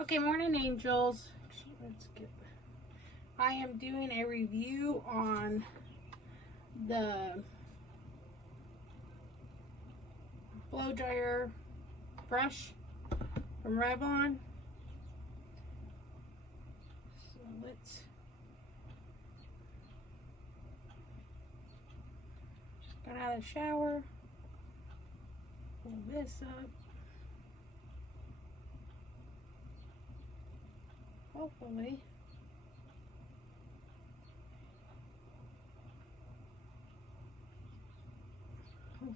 Okay, morning angels. I am doing a review on the blow dryer brush from Revlon. So let's just got out of the shower. Pull this up. Hopefully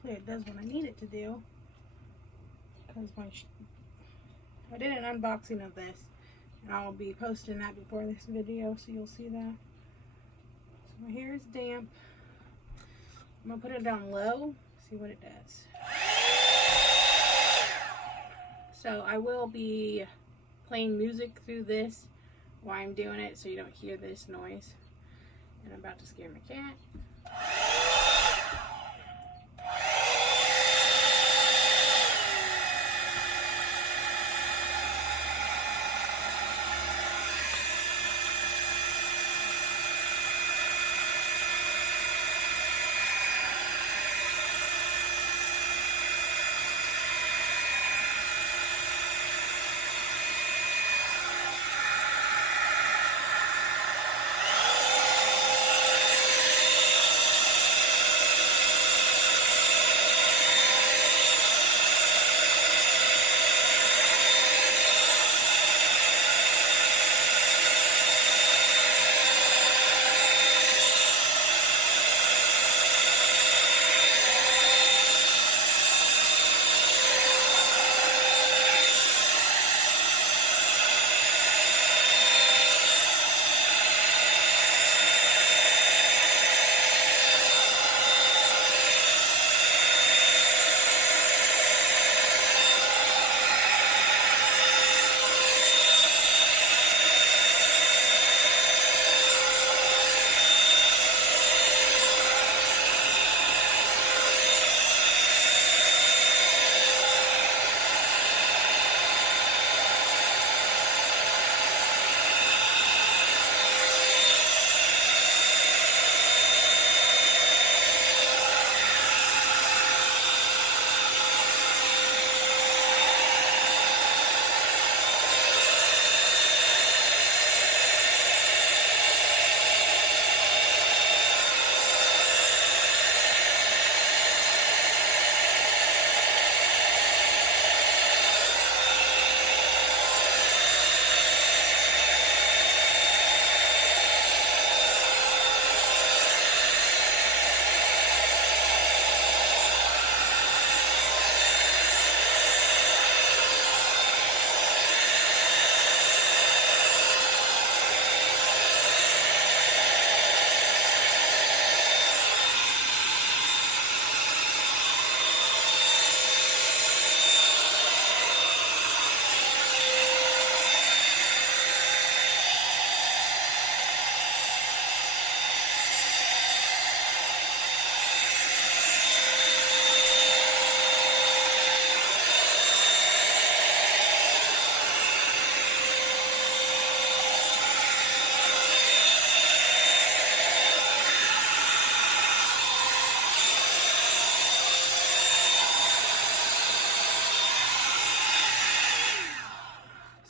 it does what I need it to do, because I did an unboxing of this and I'll be posting that before this video, so you'll see that. So my hair is damp. I'm gonna put it down low, see what it does. So I will be playing music through this while I'm doing it, so you don't hear this noise. And I'm about to scare my cat.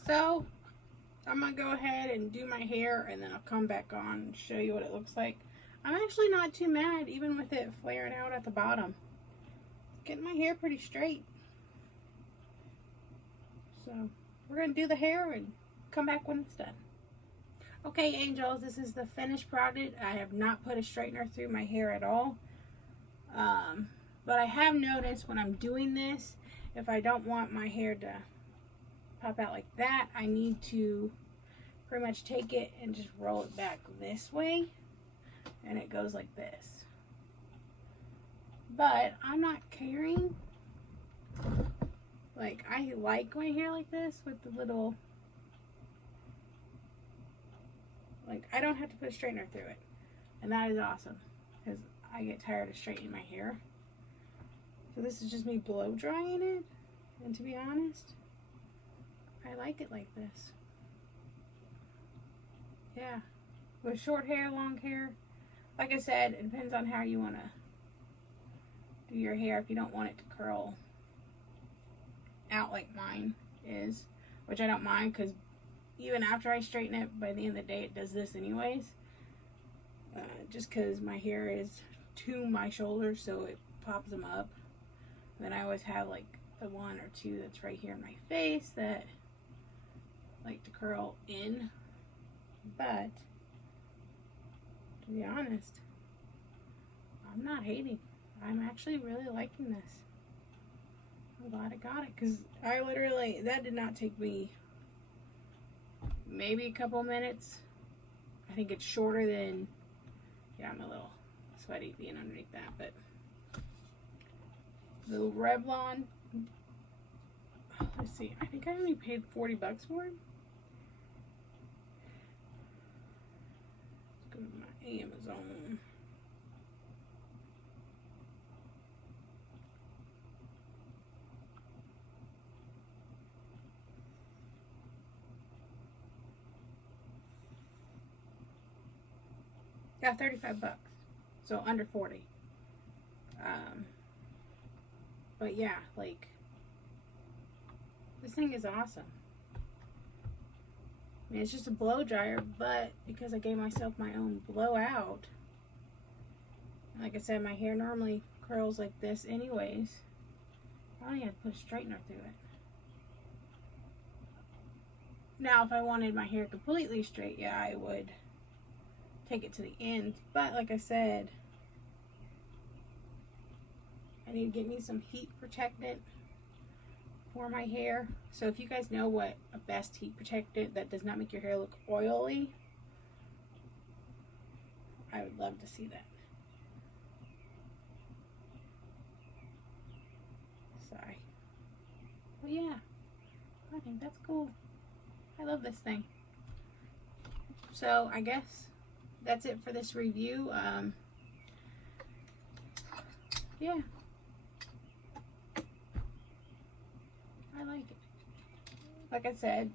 So I'm gonna go ahead and do my hair, and then I'll come back on and show you what it looks like. I'm actually not too mad, even with it flaring out at the bottom. Getting my hair pretty straight. So we're gonna do the hair and come back when it's done. Okay, angels, this is the finished product. I have not put a straightener through my hair at all. But I have noticed when I'm doing this, if I don't want my hair to pop out like that, I need to pretty much take it and just roll it back this way, and it goes like this. But I'm not caring. Like, I like my hair like this with the little, like, I don't have to put a straightener through it, and that is awesome, because I get tired of straightening my hair. So this is just me blow drying it, and to be honest, I I like it like this. Yeah. With short hair, long hair. Like I said, it depends on how you want to do your hair. If you don't want it to curl out like mine is, which I don't mind, because even after I straighten it, by the end of the day it does this anyways. Just because my hair is to my shoulders, so it pops them up. And then I always have like the one or two that's right here in my face that like to curl in. But to be honest, I'm not hating. I'm actually really liking this. I'm glad I got it, because I literally, that did not take me maybe a couple minutes. I think it's shorter than, yeah, I'm a little sweaty being underneath that, but the Revlon, let's see, I think I only paid 40 bucks for it. Let's go to my Amazon. Got 35 bucks, so under 40. But yeah, like, this thing is awesome. I mean, it's just a blow dryer, but because I gave myself my own blowout, like I said, my hair normally curls like this anyways. I only had to put a straightener through it. Now, if I wanted my hair completely straight, yeah, I would take it to the end. But like I said, I need to get me some heat protectant for my hair. So if you guys know what a best heat protectant that does not make your hair look oily, I would love to see that. Sorry. But yeah, I think that's cool. I love this thing. So I guess that's it for this review. Yeah, I like it. Like I said,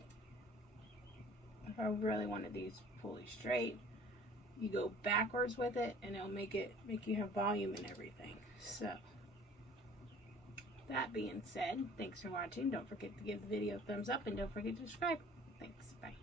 if I really wanted these fully straight, you go backwards with it and it'll make you have volume and everything. So that being said, thanks for watching. Don't forget to give the video a thumbs up and don't forget to subscribe. Thanks. Bye.